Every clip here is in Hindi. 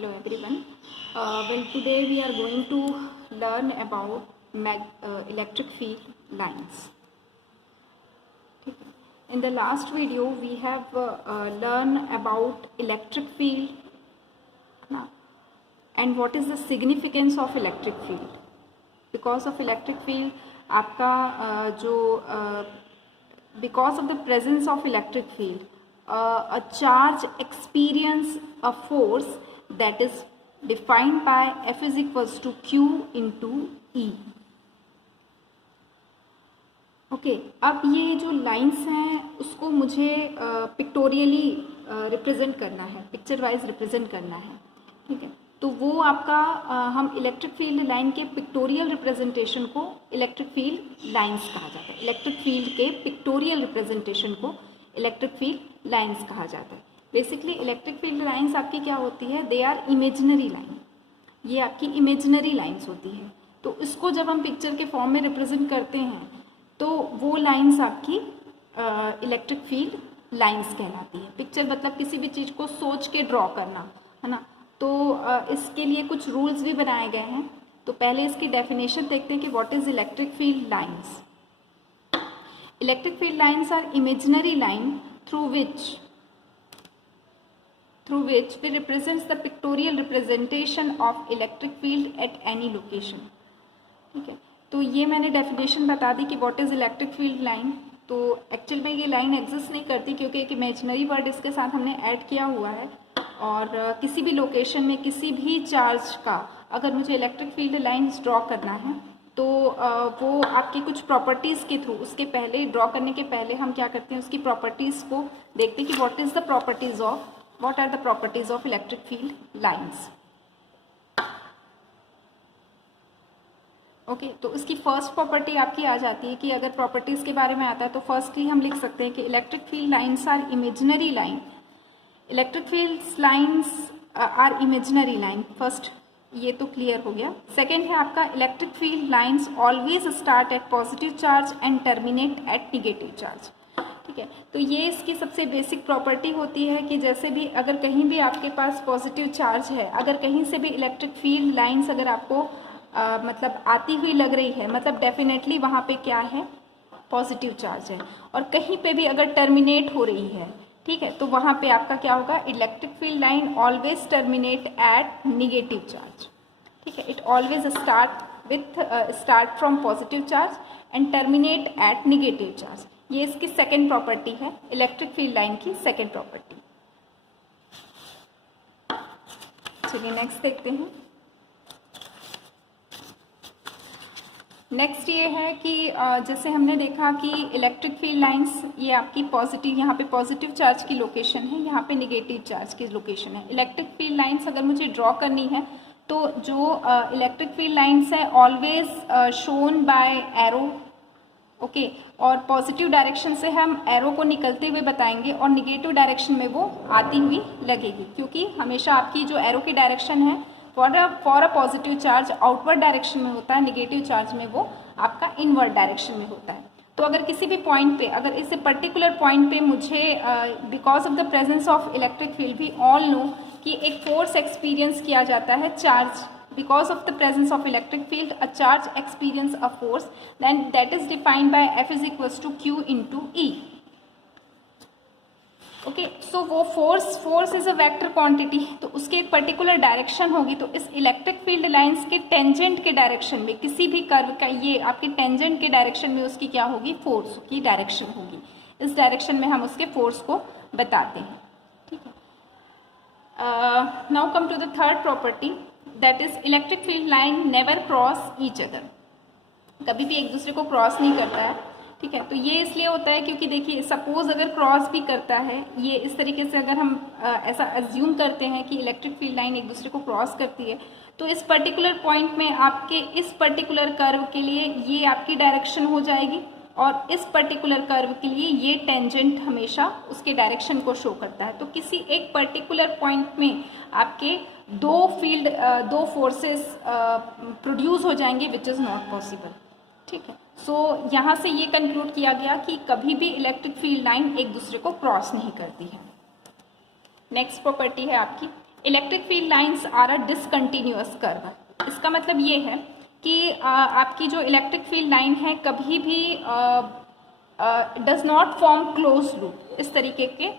Hello everyone. Well, today we are going to learn about electric field lines. ठीक है. In the last video we have learned about electric field ना, and what is the significance of electric field. Because of electric field आपका because of the presence of electric field, a charge experience a force that is defined by F is equals to Q into E. Okay, अब ये जो लाइंस हैं उसको मुझे पिक्टोरियली रिप्रेजेंट करना है, पिक्चर वाइज रिप्रेजेंट करना है. ठीक है, तो वो आपका हम इलेक्ट्रिक फील्ड लाइन के पिक्टोरियल रिप्रेजेंटेशन को इलेक्ट्रिक फील्ड लाइंस कहा जाता है. इलेक्ट्रिक फील्ड के पिक्टोरियल रिप्रेजेंटेशन को इलेक्ट्रिक फील्ड लाइंस कहा जाता है. बेसिकली इलेक्ट्रिक फील्ड लाइंस आपकी क्या होती है, दे आर इमेजिनरी लाइन. ये आपकी इमेजिनरी लाइंस होती है. तो इसको जब हम पिक्चर के फॉर्म में रिप्रेजेंट करते हैं तो वो लाइंस आपकी इलेक्ट्रिक फील्ड लाइंस कहलाती है. पिक्चर मतलब किसी भी चीज़ को सोच के ड्रॉ करना, है ना. तो इसके लिए कुछ रूल्स भी बनाए गए हैं. तो पहले इसकी डेफिनेशन देखते हैं कि what is electric field lines. Electric field lines are imaginary line through which we represents the pictorial representation of electric field at any location. ठीक है, तो ये मैंने डेफिनेशन बता दी कि what is electric field line. तो एक्चुअल में ये लाइन एग्जिस्ट नहीं करती क्योंकि एक इमेजिनरी वर्ड इसके साथ हमने ऐड किया हुआ है. और किसी भी लोकेशन में किसी भी चार्ज का अगर मुझे इलेक्ट्रिक फील्ड लाइन्स ड्रॉ करना है तो वो आपकी कुछ प्रॉपर्टीज़ के थ्रू, उसके पहले ड्रॉ करने के पहले हम क्या करते हैं, उसकी प्रॉपर्टीज़ को देखते हैं कि what are the properties of electric field lines. Okay, तो इसकी फर्स्ट प्रॉपर्टी आपकी आ जाती है कि अगर प्रॉपर्टीज़ के बारे में आता है तो फर्स्टली हम लिख सकते हैं कि electric field lines are imaginary line. Electric field lines are imaginary line. First ये तो क्लियर हो गया. सेकेंड है आपका electric field lines always start at positive charge and terminate at negative charge. ठीक है, तो ये इसकी सबसे बेसिक प्रॉपर्टी होती है कि जैसे भी अगर कहीं भी आपके पास पॉजिटिव चार्ज है, अगर कहीं से भी इलेक्ट्रिक फील्ड लाइन्स अगर आपको मतलब आती हुई लग रही है, मतलब डेफिनेटली वहाँ पे क्या है, पॉजिटिव चार्ज है. और कहीं पे भी अगर टर्मिनेट हो रही है, ठीक है, तो वहाँ पे आपका क्या होगा, electric field line always terminate at negative charge. ठीक है, it always start from positive charge and terminate at negative charge. ये इसकी सेकेंड प्रॉपर्टी है, इलेक्ट्रिक फील्ड लाइन की सेकेंड प्रॉपर्टी. चलिए नेक्स्ट देखते हैं. नेक्स्ट ये है कि जैसे हमने देखा कि इलेक्ट्रिक फील्ड लाइंस ये आपकी पॉजिटिव, यहाँ पे पॉजिटिव चार्ज की लोकेशन है, यहाँ पे निगेटिव चार्ज की लोकेशन है. इलेक्ट्रिक फील्ड लाइंस अगर मुझे ड्रॉ करनी है तो जो इलेक्ट्रिक फील्ड लाइंस है always shown by arrow. Okay, और पॉजिटिव डायरेक्शन से हम एरो को निकलते हुए बताएंगे और निगेटिव डायरेक्शन में वो आती हुई लगेगी, क्योंकि हमेशा आपकी जो एरो की डायरेक्शन है for a positive charge outward direction में होता है, निगेटिव चार्ज में वो आपका इनवर्ड डायरेक्शन में होता है. तो अगर किसी भी पॉइंट पे, अगर इस पर्टिकुलर पॉइंट पे मुझे because of the presence of electric field, भी ऑल नो कि एक फोर्स एक्सपीरियंस किया जाता है, charge. Because of the presence of electric field a charge experience a force, then that is defined by F is equals to Q into E. Okay, so वो force is a vector quantity, तो उसके एक पर्टिकुलर डायरेक्शन होगी. तो इस इलेक्ट्रिक फील्ड लाइंस के टेंजेंट के डायरेक्शन में, किसी भी कर्व का ये आपके टेंजेंट के डायरेक्शन में उसकी क्या होगी, फोर्स की डायरेक्शन होगी. इस डायरेक्शन में हम उसके फोर्स को बताते हैं. ठीक है, now come to the third property, that is electric field line never cross each other. कभी भी एक दूसरे को क्रॉस नहीं करता है. ठीक है, तो ये इसलिए होता है क्योंकि देखिए सपोज अगर क्रॉस भी करता है, ये इस तरीके से अगर हम ऐसा एज्यूम करते हैं कि इलेक्ट्रिक फील्ड लाइन एक दूसरे को क्रॉस करती है, तो इस पर्टिकुलर पॉइंट में आपके इस पर्टिकुलर कर्व के लिए ये आपकी डायरेक्शन हो जाएगी और इस पर्टिकुलर कर्व के लिए ये टेंजेंट हमेशा उसके डायरेक्शन को शो करता है. तो किसी एक पर्टिकुलर पॉइंट में आपके दो फोर्सेस प्रोड्यूस हो जाएंगे विच इज़ नॉट पॉसिबल. ठीक है, सो यहाँ से ये कंक्लूड किया गया कि कभी भी इलेक्ट्रिक फील्ड लाइन एक दूसरे को क्रॉस नहीं करती है. नेक्स्ट प्रॉपर्टी है आपकी electric field lines are a discontinuous curve. इसका मतलब ये है कि आपकी जो इलेक्ट्रिक फील्ड लाइन है कभी भी does not form close loop. इस तरीके के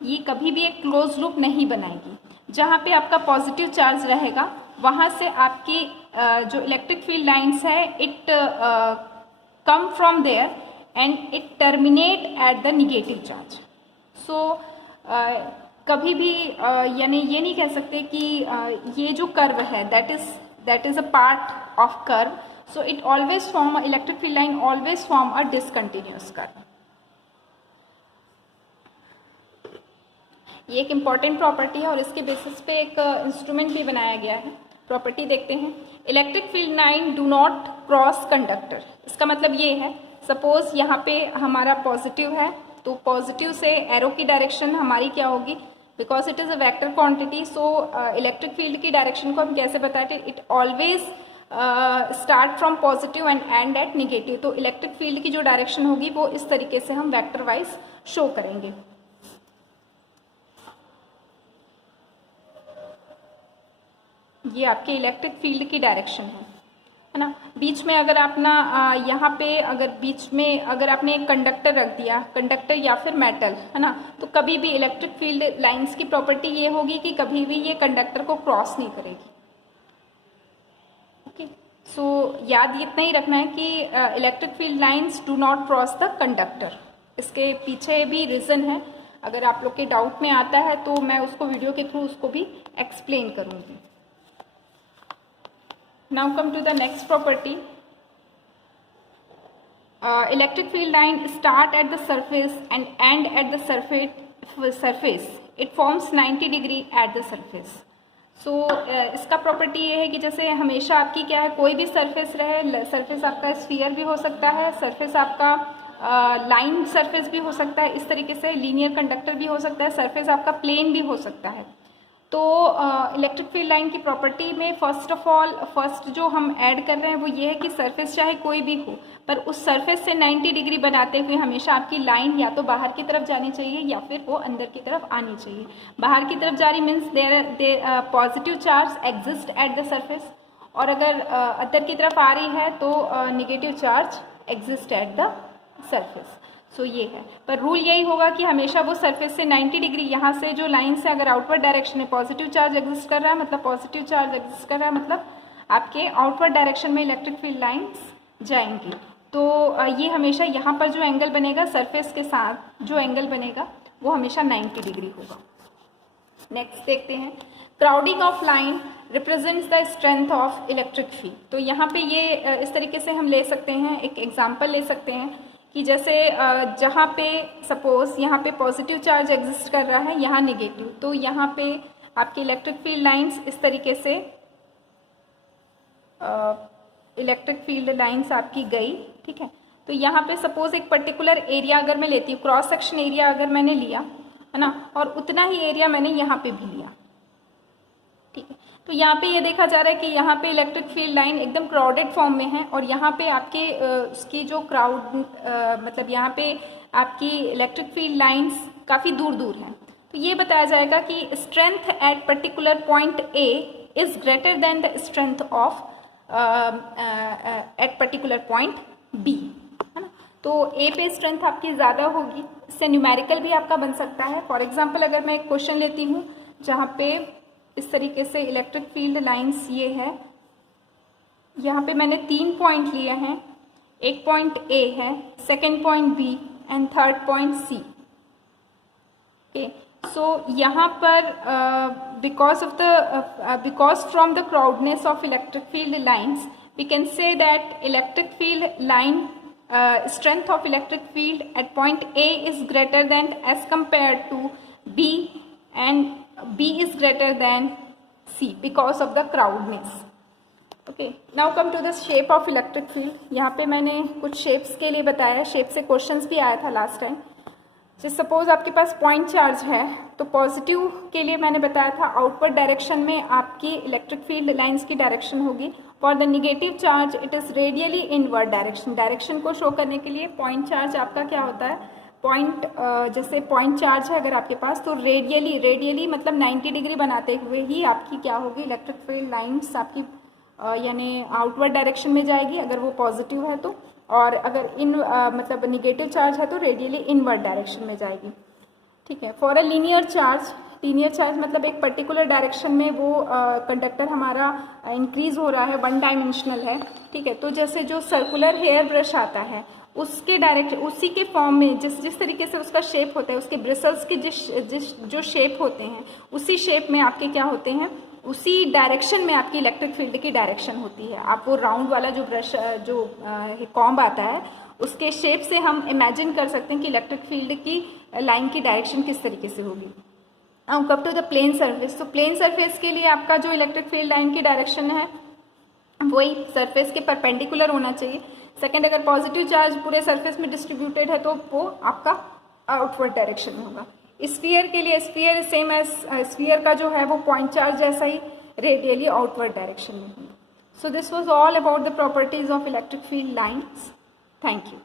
ये कभी भी एक क्लोज लूप नहीं बनाएगी। जहाँ पे आपका पॉजिटिव चार्ज रहेगा वहाँ से आपकी जो इलेक्ट्रिक फील्ड लाइंस है it come from there and it terminate at the negative charge. So कभी भी यानी ये नहीं कह सकते कि ये जो कर्व है that is a part of curve, so it always form electric field line always form a discontinuous curve. ये एक इम्पॉर्टेंट प्रॉपर्टी है और इसके बेसिस पे एक इंस्ट्रूमेंट भी बनाया गया है। प्रॉपर्टी देखते हैं। Electric field line do not cross conductor. इसका मतलब ये है, सपोज यहाँ पे हमारा पॉजिटिव है तो पॉजिटिव से एरो की डायरेक्शन हमारी क्या होगी, because it is a vector quantity. So electric field की डायरेक्शन को हम कैसे बताते हैं, it always start from positive and end at negative. तो इलेक्ट्रिक फील्ड की जो डायरेक्शन होगी वो इस तरीके से हम वेक्टर वाइज शो करेंगे। ये आपके इलेक्ट्रिक फील्ड की डायरेक्शन है ना। बीच में अगर आपना यहाँ पे अगर बीच में अगर आपने एक कंडक्टर रख दिया, कंडक्टर या फिर मेटल, है ना, तो कभी भी इलेक्ट्रिक फील्ड लाइंस की प्रॉपर्टी ये होगी कि कभी भी ये कंडक्टर को क्रॉस नहीं करेगी। ओके, सो याद इतना ही रखना है कि electric field lines do not cross the conductor. इसके पीछे भी रीज़न है, अगर आप लोग के डाउट में आता है तो मैं उसको वीडियो के थ्रू उसको भी एक्सप्लेन करूँगी। Now come to the next property. Electric field line start at the surface and end at the surface. It forms 90 degree at the surface. So इसका प्रॉपर्टी ये है कि जैसे हमेशा आपकी क्या है, कोई भी सरफेस रहे, सरफेस आपका स्फीयर भी हो सकता है, सरफेस आपका लाइन सरफेस भी हो सकता है, इस तरीके से लीनियर कंडक्टर भी हो सकता है, सरफेस आपका प्लेन भी हो सकता है। तो इलेक्ट्रिक फील्ड लाइन की प्रॉपर्टी में फर्स्ट जो हम ऐड कर रहे हैं वो ये है कि सरफेस चाहे कोई भी हो, पर उस सरफेस से 90 डिग्री बनाते हुए हमेशा आपकी लाइन या तो बाहर की तरफ जानी चाहिए या फिर वो अंदर की तरफ आनी चाहिए। बाहर की तरफ जा रही means there positive charge exist at the surface, और अगर अंदर की तरफ आ रही है तो negative charge exist at the surface. So ये है, पर रूल यही होगा कि हमेशा वो सरफेस से 90 डिग्री, यहाँ से जो लाइन से अगर आउटवर्ड डायरेक्शन में पॉजिटिव चार्ज एग्जिस्ट कर रहा है मतलब पॉजिटिव चार्ज एग्जिस्ट कर रहा है मतलब आपके आउटवर्ड डायरेक्शन में इलेक्ट्रिक फील्ड लाइंस जाएंगी। तो ये हमेशा यहाँ पर जो एंगल बनेगा सरफेस के साथ जो एंगल बनेगा वो हमेशा 90 डिग्री होगा। नेक्स्ट देखते हैं, crowding of line represents the strength of electric field. तो यहाँ पे ये इस तरीके से हम ले सकते हैं, एक एग्जाम्पल ले सकते हैं कि जैसे जहाँ पे सपोज यहाँ पे पॉजिटिव चार्ज एग्जिस्ट कर रहा है, यहाँ निगेटिव, तो यहाँ पे आपकी इलेक्ट्रिक फील्ड लाइंस इस तरीके से इलेक्ट्रिक फील्ड लाइंस आपकी गई, ठीक है। तो यहाँ पे सपोज एक पर्टिकुलर एरिया अगर मैं लेती हूँ, क्रॉस सेक्शन एरिया अगर मैंने लिया है ना, और उतना ही एरिया मैंने यहाँ पे भी लिया, ठीक है। तो यहाँ पे ये देखा जा रहा है कि यहाँ पे इलेक्ट्रिक फील्ड लाइन एकदम क्राउडेड फॉर्म में है और यहाँ पे आपके उसकी जो क्राउड मतलब यहाँ पे आपकी इलेक्ट्रिक फील्ड लाइंस काफ़ी दूर दूर हैं। तो ये बताया जाएगा कि strength at particular point A is greater than the strength of at particular point B, है ना। तो ए पे स्ट्रेंथ आपकी ज़्यादा होगी, इससे न्यूमेरिकल भी आपका बन सकता है। फॉर एग्जाम्पल अगर मैं एक क्वेश्चन लेती हूँ जहाँ पे इस तरीके से इलेक्ट्रिक फील्ड लाइंस ये है, यहाँ पे मैंने 3 पॉइंट लिए हैं, एक पॉइंट ए है, second point B and third point C. Okay, so यहाँ पर because from the crowdness of electric field lines we can say that electric field line strength of electric field at point A is greater than as compared to B and B is greater than C because of the crowdness. Okay, now come to the shape of electric field. यहाँ पे मैंने कुछ शेप्स के लिए बताया, शेप से क्वेश्चंस भी आया था लास्ट टाइम। तो सपोज आपके पास पॉइंट चार्ज है तो पॉजिटिव के लिए मैंने बताया था आउटवर्ड डायरेक्शन में आपकी इलेक्ट्रिक फील्ड लाइंस की डायरेक्शन होगी। For the negative charge it is radially inward direction. Direction को शो करने के लिए पॉइंट चार्ज आपका क्या होता है, पॉइंट जैसे पॉइंट चार्ज है अगर आपके पास, तो रेडियली मतलब 90 डिग्री बनाते हुए ही आपकी क्या होगी, इलेक्ट्रिक फील्ड लाइंस आपकी यानी आउटवर्ड डायरेक्शन में जाएगी अगर वो पॉजिटिव है तो, और अगर मतलब निगेटिव चार्ज है तो रेडियली इनवर्ड डायरेक्शन में जाएगी। ठीक है। फॉर अ लीनियर चार्ज मतलब एक पर्टिकुलर डायरेक्शन में वो कंडक्टर हमारा इंक्रीज हो रहा है, वन डायमेंशनल है। ठीक है। तो जैसे जो सर्कुलर हेयर ब्रश आता है उसके उसी के फॉर्म में जिस तरीके से उसका शेप होता है, उसके ब्रिसल्स के जो शेप होते हैं उसी शेप में आपके क्या होते हैं, उसी डायरेक्शन में आपकी इलेक्ट्रिक फील्ड की डायरेक्शन होती है। आप वो राउंड वाला जो ब्रश जो कॉम्ब आता है उसके शेप से हम इमेजिन कर सकते हैं कि इलेक्ट्रिक फील्ड की लाइन की डायरेक्शन किस तरीके से होगी। Now come to the plane surface. तो प्लेन सरफेस के लिए आपका जो इलेक्ट्रिक फील्ड लाइन की डायरेक्शन है वही सरफेस के परपेंडिकुलर होना चाहिए। सेकेंड, अगर पॉजिटिव चार्ज पूरे सरफेस में डिस्ट्रीब्यूटेड है तो वो आपका आउटवर्ड डायरेक्शन में होगा। स्फीयर के लिए स्फीयर सेम एज स्फीयर का जो है वो पॉइंट चार्ज जैसा ही रेडियली आउटवर्ड डायरेक्शन में होगा। So this was all about the properties of electric field lines. Thank you.